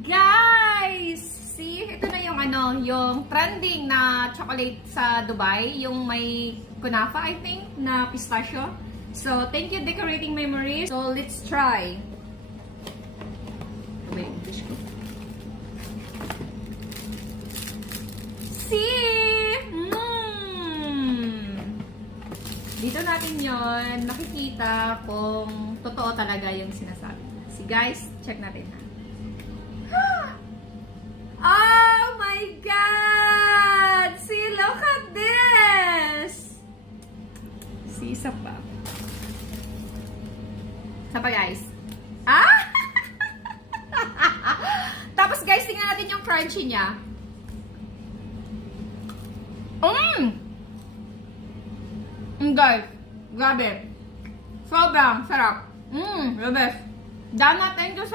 Guys! See, ito na yung yung trending na chocolate sa Dubai, yung may kunafa, I think, na pistachio. So, thank you Decorating Memories. So, let's try. Wait, English ko. See? Dito natin yon nakikita kung totoo talaga yung sinasabi. See guys, check natin ha. Oh my God! See, look at this! See, isa pa. Isa pa guys. Ah! Tapos guys, tingnan natin yung crunchy niya. Guys, grabe. Sobrang sarap. The best. Dana, thank you so